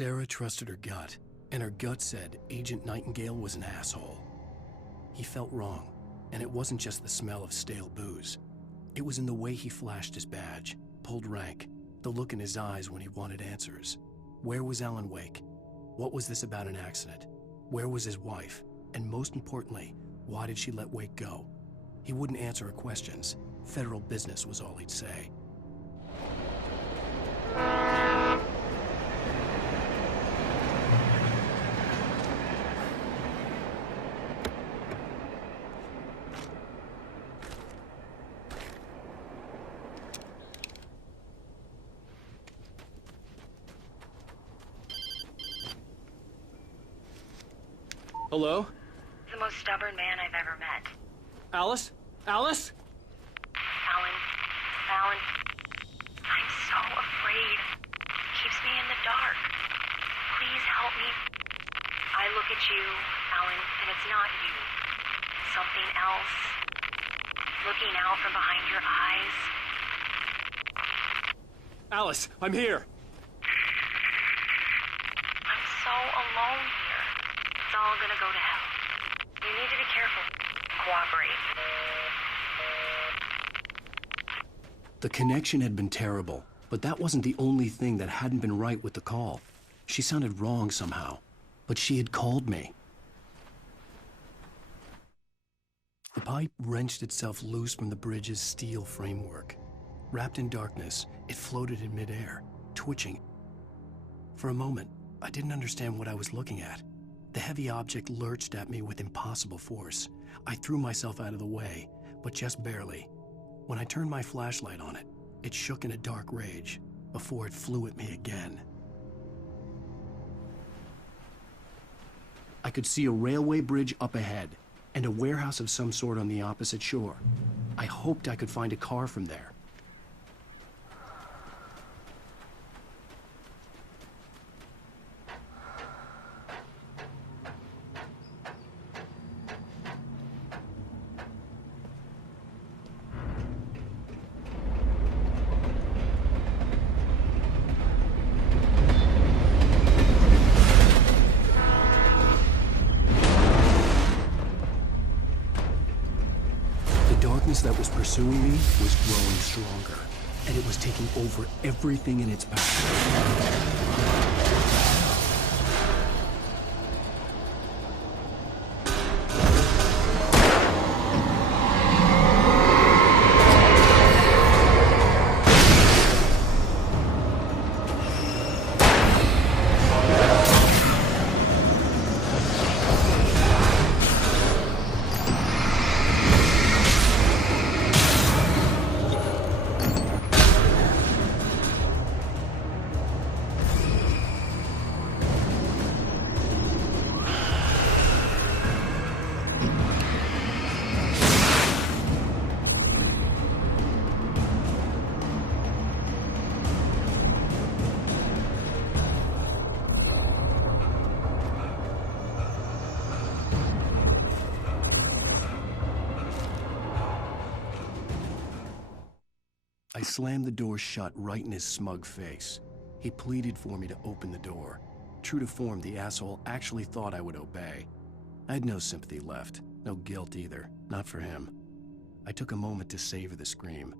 Sarah trusted her gut, and her gut said Agent Nightingale was an asshole. He felt wrong, and it wasn't just the smell of stale booze. It was in the way he flashed his badge, pulled rank, the look in his eyes when he wanted answers. Where was Alan Wake? What was this about an accident? Where was his wife? And most importantly, why did she let Wake go? He wouldn't answer her questions. Federal business was all he'd say. Hello? The most stubborn man I've ever met. Alice? Alice? Alan, I'm so afraid. It keeps me in the dark. Please help me. I look at you, Alan, and it's not you. Something else. Looking out from behind your eyes. Alice, I'm here. I'm so alone here. It's all gonna go to hell. You need to be careful. Cooperate. The connection had been terrible, but that wasn't the only thing that hadn't been right with the call. She sounded wrong somehow, but she had called me. The pipe wrenched itself loose from the bridge's steel framework. Wrapped in darkness, it floated in midair, twitching. For a moment, I didn't understand what I was looking at. The heavy object lurched at me with impossible force. I threw myself out of the way, but just barely. When I turned my flashlight on it, it shook in a dark rage before it flew at me again. I could see a railway bridge up ahead and a warehouse of some sort on the opposite shore. I hoped I could find a car from there. That was pursuing me was growing stronger, and it was taking over everything in its path. I slammed the door shut right in his smug face. He pleaded for me to open the door. True to form, the asshole actually thought I would obey. I had no sympathy left, no guilt either, not for him. I took a moment to savor the scream.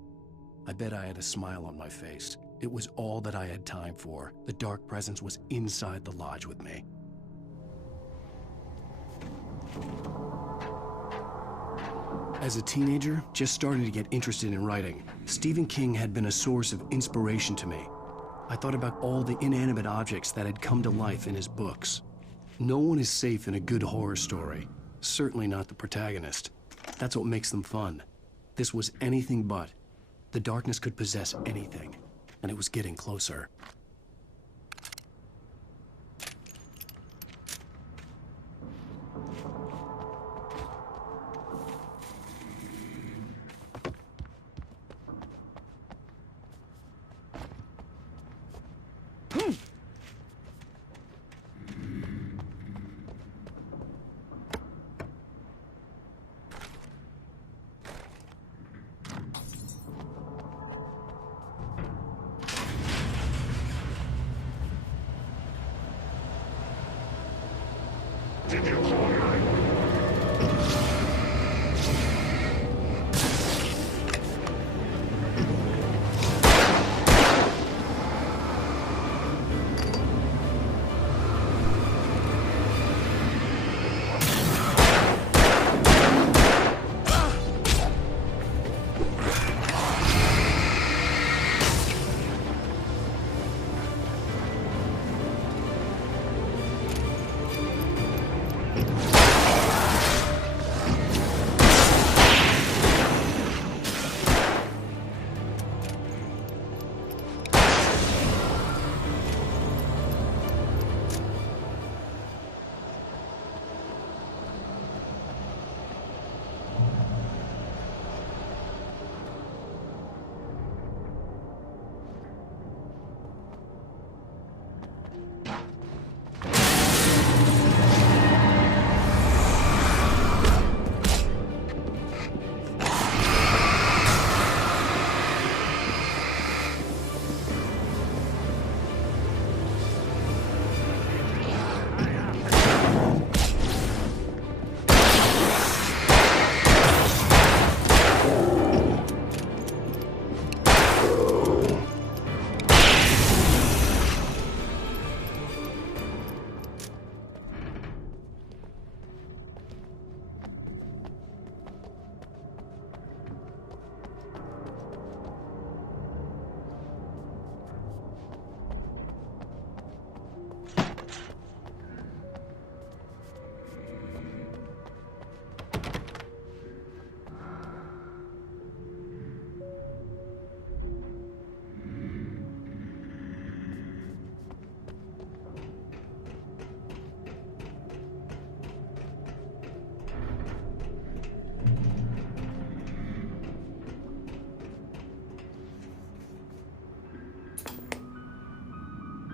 I bet I had a smile on my face. It was all that I had time for. The dark presence was inside the lodge with me. As a teenager, just starting to get interested in writing, Stephen King had been a source of inspiration to me. I thought about all the inanimate objects that had come to life in his books. No one is safe in a good horror story, certainly not the protagonist. That's what makes them fun. This was anything but. The darkness could possess anything, and it was getting closer.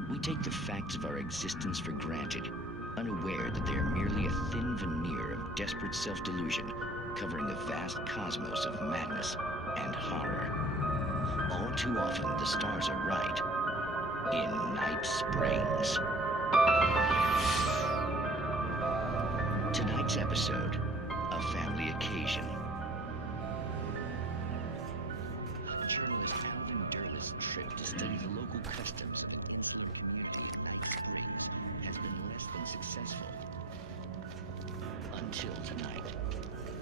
We take the facts of our existence for granted, unaware that they are merely a thin veneer of desperate self-delusion covering a vast cosmos of madness and horror. All too often, the stars are right. In Night Springs. Tonight's episode, A Family Occasion. Journalist Alvin Dervis' trip to study the local customs of the insular community of Night Springs has been less than successful. Until tonight.